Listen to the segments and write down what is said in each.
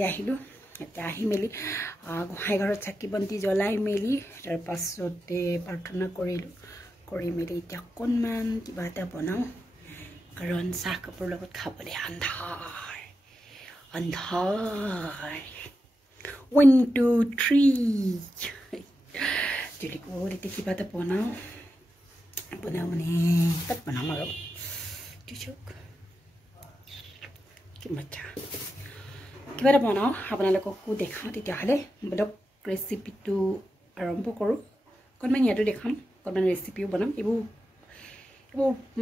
আহিলো এতিয়া আহি মেলি গোহাঁই ঘৰত চাকি বন্তি জ্বলাই মেলি তাৰ পাছতে প্ৰাৰ্থনা কৰিলো কৰি মেলি এতিয়া অকণমান কিবা এটা বনাওঁ কাৰণ চাহ কাপোৰ লগত খাবলৈ আন্ধাৰ আন্ধাৰ 1 2 3 জলদি এতিয়া কিবা এটা বনাওঁ মানে তাত বনাম আৰু কিবা এটা বনাওঁ আপোনালোককো দেখাওঁ তেতিয়াহ'লে বলক ৰেচিপিটো আৰম্ভ কৰোঁ অকণমান ইয়াতো দেখাম অকণমান ৰেচিপিও বনাম এইবোৰ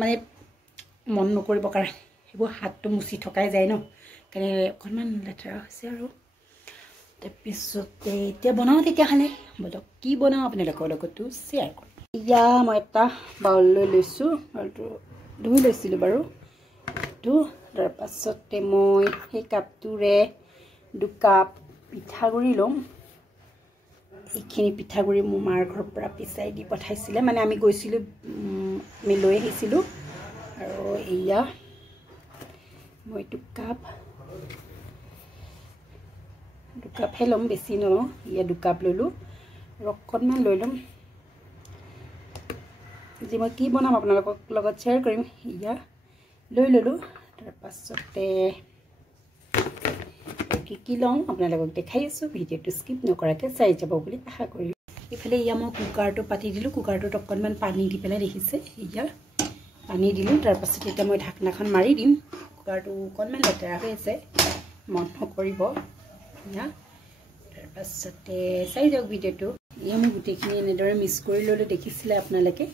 মানে মন নকৰিব কাৰণে এইবোৰ হাতটো মুচি থকাই যায় ন কাৰণে অকণমান লেতেৰা হৈছে আৰু তাৰপিছতে এতিয়া বনাওঁ তেতিয়াহ'লে বলক কি বনাওঁ আপোনালোকৰ লগতো শ্বেয়াৰ কৰিম এতিয়া মই এটা বাউল লৈ লৈছোঁ বাউলটো ধুই লৈছিলোঁ বাৰু এইটো তাৰ পাছতে মই সেই কাপটোৰে 2 কাপ পিঠাগুড়ি ল'ম এইখিনি পিঠাগুড়ি মোৰ মাৰ ঘৰৰ পৰা পিচাই দি পঠাইছিলে মানে আমি গৈছিলোঁ আমি লৈ আহিছিলোঁ আৰু এয়া মই 2 কাপহে ল'ম বেছি নলওঁ এয়া 2 কাপ ল'লোঁ আৰু অকণমান লৈ ল'ম যে মই কি বনাম আপোনালোকৰ লগত শ্বেয়াৰ কৰিম এয়া লৈ ল'লোঁ তাৰ পাছতে কি লওঁ আপোনালোকক দেখাই আছোঁ ভিডিঅ'টো স্কিপ নকৰাকৈ চাই যাব বুলি আশা কৰিলোঁ ইফালে এয়া মই কুকাৰটো পাতি দিলোঁ কুকাৰটোত অকণমান পানী দি পেলাই দেখিছে এয়া পানী দিলোঁ তাৰ পাছত এতিয়া মই ঢাকনাখন মাৰি দিম কুকাৰটো অকণমান লেতেৰা হৈ আছে মন নকৰিব এয়া তাৰ পাছতে চাই যাওক ভিডিঅ'টো এয়া মই গোটেইখিনি এনেদৰে মিক্স কৰি ল'লোঁ দেখিছিলে আপোনালোকে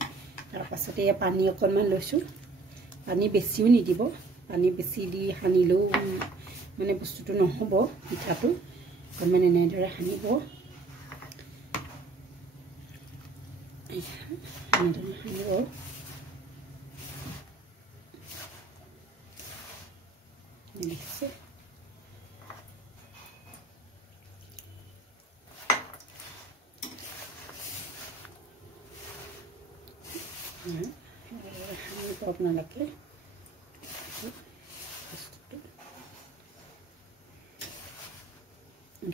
তাৰ পাছতে এয়া পানী অকণমান লৈছোঁ পানী বেছিও নিদিব পানী বেছি দি সানিলেও মানে বস্তুটো নহ'ব পিঠাটো অকণমান এনেদৰে সানিব এনেদৰে সানিব দেখিছে সানিব আপোনালোকে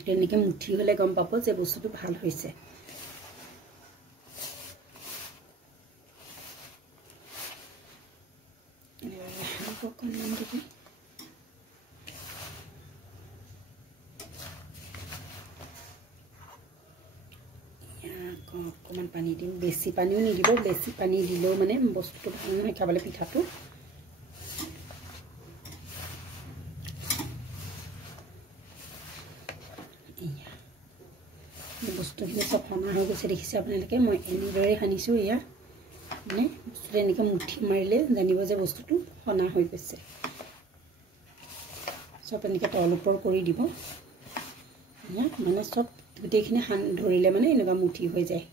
তেনেকৈ মুঠি হ'লে গম পাব যে বস্তুটো ভাল হৈছে অকণমান পানী দিম বেছি পানীও নিদিব বেছি পানী দিলেও মানে বস্তুটো ভাল নহয় খাবলৈ পিঠাটো বস্তুখিনি চব সনা হৈ গৈছে দেখিছে আপোনালোকে মই এনেদৰে সানিছোঁ এয়া মানে বস্তুটো এনেকৈ মুঠি মাৰিলে জানিব যে বস্তুটো সনা হৈ গৈছে চব এনেকৈ তল ওপৰ কৰি দিব এয়া মানে চব গোটেইখিনি ধৰিলে মানে এনেকুৱা মুঠি হৈ যায়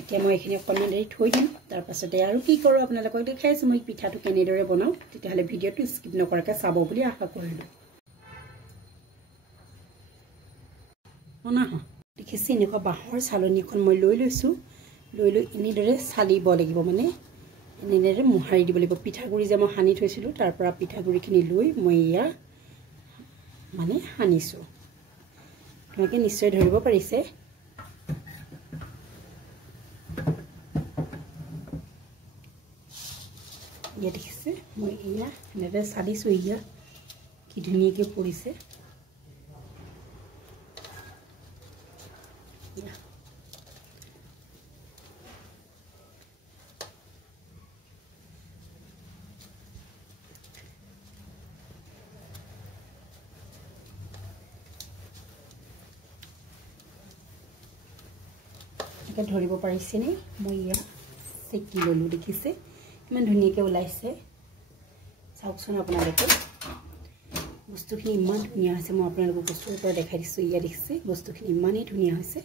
এতিয়া মই এইখিনি অকণমান দেৰি থৈ দিম তাৰ পাছতে আৰু কি কৰোঁ আপোনালোকক দেখাই আছোঁ মই পিঠাটো কেনেদৰে বনাওঁ তেতিয়াহ'লে ভিডিঅ'টো স্কিপ নকৰাকৈ চাব বুলি আশা কৰিলোঁ দেখিছে এনেকুৱা বাঁহৰ চালনী এখন মই লৈ লৈছোঁ লৈ এনেদৰে চালিব লাগিব মানে এনেদৰে মোহাৰি দিব লাগিব পিঠাগুড়ি যে মই সানি থৈছিলোঁ তাৰ পৰা পিঠাগুড়িখিনি লৈ মই এয়া মানে সানিছোঁ আপোনালোকে নিশ্চয় ধৰিব পাৰিছে এয়া দেখিছে মই এয়া এনেদৰে চালিছোঁ এয়া কি ধুনীয়াকৈ পৰিছে ধৰিব পাৰিছেনে মই ইয়া চেকি ল'লোঁ দেখিছে ইমান ধুনীয়াকৈ ওলাইছে চাওকচোন আপোনালোকে বস্তুখিনি ইমান ধুনীয়া হৈছে মই আপোনালোকক বস্তুৰ পৰা দেখাই দিছোঁ ইয়া দেখিছে বস্তুখিনি ইমানেই ধুনীয়া হৈছে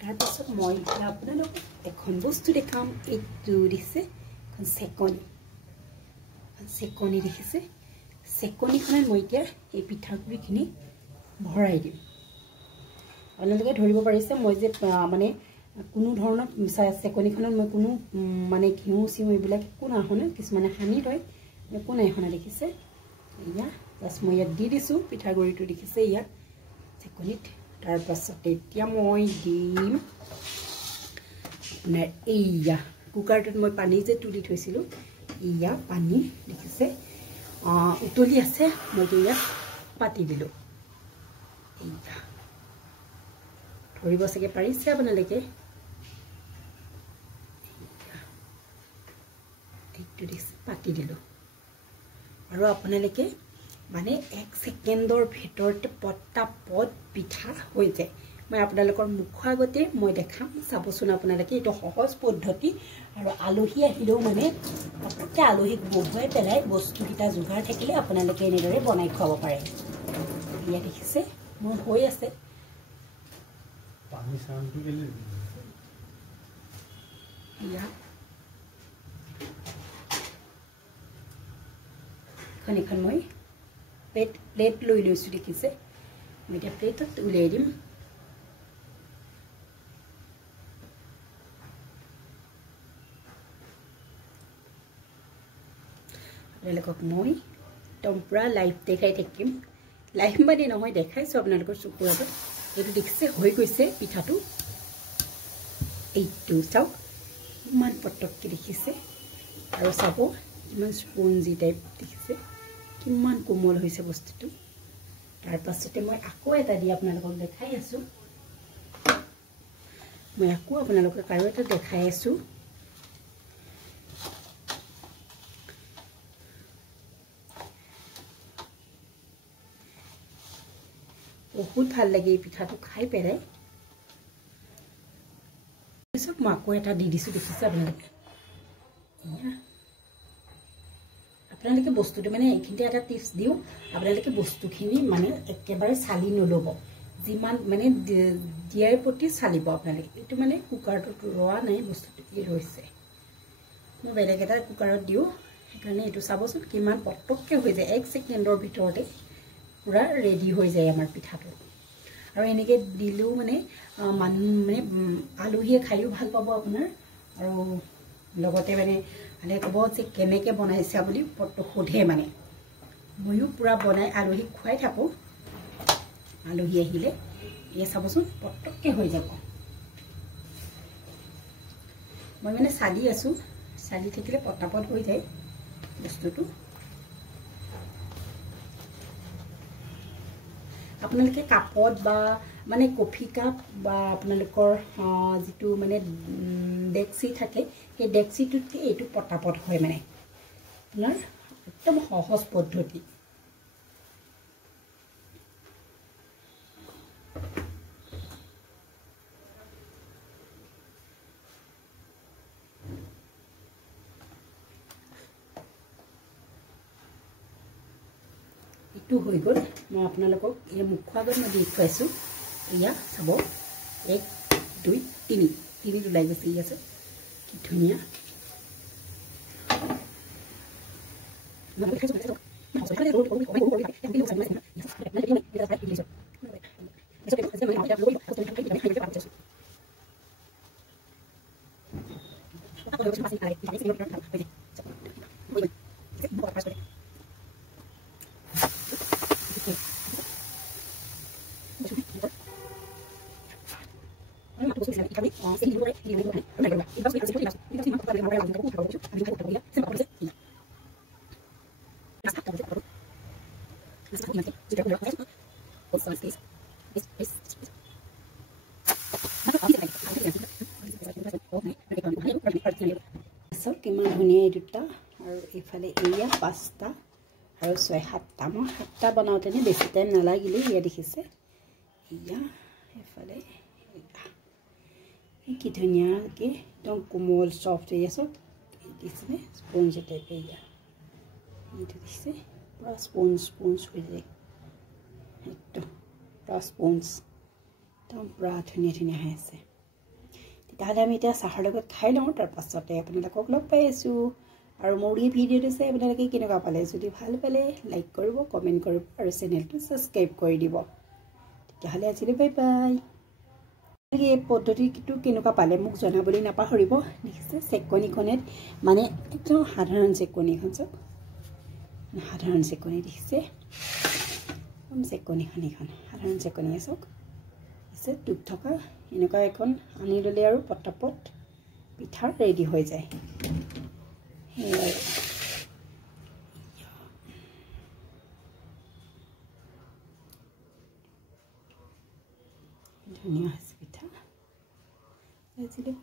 তাৰপাছত মই এতিয়া আপোনালোকক এখন বস্তু দেখাম এইটো দেখিছে এখন চেকনি দেখিছে চেকনিখনত মই এতিয়া এই পিঠাগুড়িখিনি ভৰাই দিম আপোনালোকে ধৰিব পাৰিছে মই যে মানে কোনো ধৰণৰ চেকনিখনত মই কোনো মানে ঘিউ চিউ এইবিলাক একো নাহনে কিছুমানে সানি লয় একো নাই হনা দেখিছে এয়া জাষ্ট মই ইয়াত দি দিছোঁ পিঠাগুড়িটো দেখিছে ইয়াত চেকনিত তাৰপাছতে এতিয়া মই দিম আপোনাৰ এইয়া কুকাৰটোত মই পানী যে তুলি থৈছিলোঁ ইয়া পানী দেখিছে উতলি আছে মই ইয়াত পাতি দিলোঁ এইয়া ধৰিব চাগে পাৰিছে আপোনালোকে এইটো দিছে পাতি দিলোঁ আৰু আপোনালোকে মানে 1 সেকেন্ডৰ ভিতৰতে পটাপট পিঠা হৈ যায় মই আপোনালোকৰ মুখৰ আগতে মই দেখাম চাবচোন আপোনালোকে এইটো সহজ পদ্ধতি আৰু আলহী আহিলেও মানে পটককৈ আলহীক বহুৱাই পেলাই বস্তুকেইটা যোগাৰ থাকিলে আপোনালোকে এনেদৰে বনাই খুৱাব পাৰে ইয়াত দেখিছে মোৰ হৈ আছে পানী চাউণ্ডটো কেলে ইয়াত এখন মই প্লেট লৈ লৈছোঁ দেখিছে মই এতিয়া প্লেটত উলিয়াই দিম আপোনালোকক মই একদম পুৰা লাইভ দেখাই থাকিম লাইভ মানে নহয় দেখাইছোঁ আপোনালোকৰ চকুৰ আগত এইটো দেখিছে হৈ গৈছে পিঠাটো এইটো চাওক ইমান পটককৈ দেখিছে আৰু চাব ইমান স্পঞ্জি টাইপ দেখিছে কিমান কোমল হৈছে বস্তুটো তাৰপাছতে মই আকৌ এটা দি আপোনালোকক দেখাই আছোঁ মই আকৌ আপোনালোকক আৰু এটা দেখাই আছোঁ বহুত ভাল লাগে এই পিঠাটো খাই পেলাই পিছত মই আকৌ এটা দি দিছোঁ দেখিছে আপোনালোকে বস্তুটো মানে এইখিনিতে এটা টিপছ দিওঁ আপোনালোকে বস্তুখিনি মানে একেবাৰে চালি নল'ব যিমান মানে দিয়াৰ প্ৰতি চালিব আপোনালোকে এইটো মানে কুকাৰটোত ৰোৱা নাই বস্তুটো এই ৰৈছে মই বেলেগ এটা কুকাৰত দিওঁ সেইকাৰণে এইটো চাবচোন কিমান পটককৈ হৈ যায় 1 সেকেন্ডৰ ভিতৰতে পুৰা ৰেডি হৈ যায় আমাৰ পিঠাটো আৰু এনেকৈ দিলেও মানে মানুহ মানে আলহীয়ে খায়ো ভাল পাব আপোনাৰ আৰু লগতে মানে মানে ক'ব যে কেনেকৈ বনাইছা বুলি সোধে মানে ময়ো পুৰা বনাই আলহীক খুৱাই থাকোঁ আলহী আহিলে এয়া চাবচোন পটককৈ হৈ যাব মই মানে চালি আছোঁ চালি থাকিলে পটাপট হৈ যায় বস্তুটো আপোনালোকে কাপত বা মানে কফি কাপ বা আপোনালোকৰ যিটো মানে ডেক্সি থাকে সেই ডেক্সিটোতকৈ এইটো পটাপট হয় মানে আপোনাৰ একদম সহজ পদ্ধতি এইটো হৈ গ'ল মই আপোনালোকক এই মুখৰ আগত মই দি খুৱাইছোঁ এয়া চাব 1 2 3 তিনি ওলাই গৈছে ই আছে কি ধুনীয়া কিমান ধুনীয়া এই দুটা আৰু এইফালে এয়া 5টা আৰু 6 7টা মই 7টা বনাওঁতেনে বেছি টাইম নালাগিলে ইয়া দেখিছে ইয়া এইফালে কি ধুনীয়াকৈ একদম কোমল সফ্ট এয়া চব দেখিছেনে স্পঞ্জ টাইপ এয়া এইটো দেখিছে পুৰা স্পঞ্জ হৈ যায় একদম পুৰা স্পঞ্জ একদম পুৰা ধুনীয়া হৈ আছে তেতিয়াহ'লে আমি এতিয়া চাহৰ লগত খাই লওঁ তাৰপাছতে আপোনালোকক লগ পাই আছোঁ আৰু মোৰ এই ভিডিঅ'টো চাই আপোনালোকে কেনেকুৱা পালে যদি ভাল পালে লাইক কৰিব কমেণ্ট কৰিব আৰু চেনেলটো ছাবস্ক্ৰাইব কৰি দিব তেতিয়াহ'লে আজিলৈ বাই বাই এই পদ্ধতিটো কেনেকুৱা পালে মোক জনাবলৈ নাপাহৰিব দেখিছে চেকনিখনে মানে একদম সাধাৰণ চেকনিখন চাওক সাধাৰণ চেকনি দেখিছে চেকনিখন এখন সাধাৰণ চেকনি আছক আছে টুপ থকা এনেকুৱা এখন আনি ললে আৰু পটাপট পিঠা ৰেডি হৈ যায় ধুনীয়া হৈছে পিঠা আজিলৈ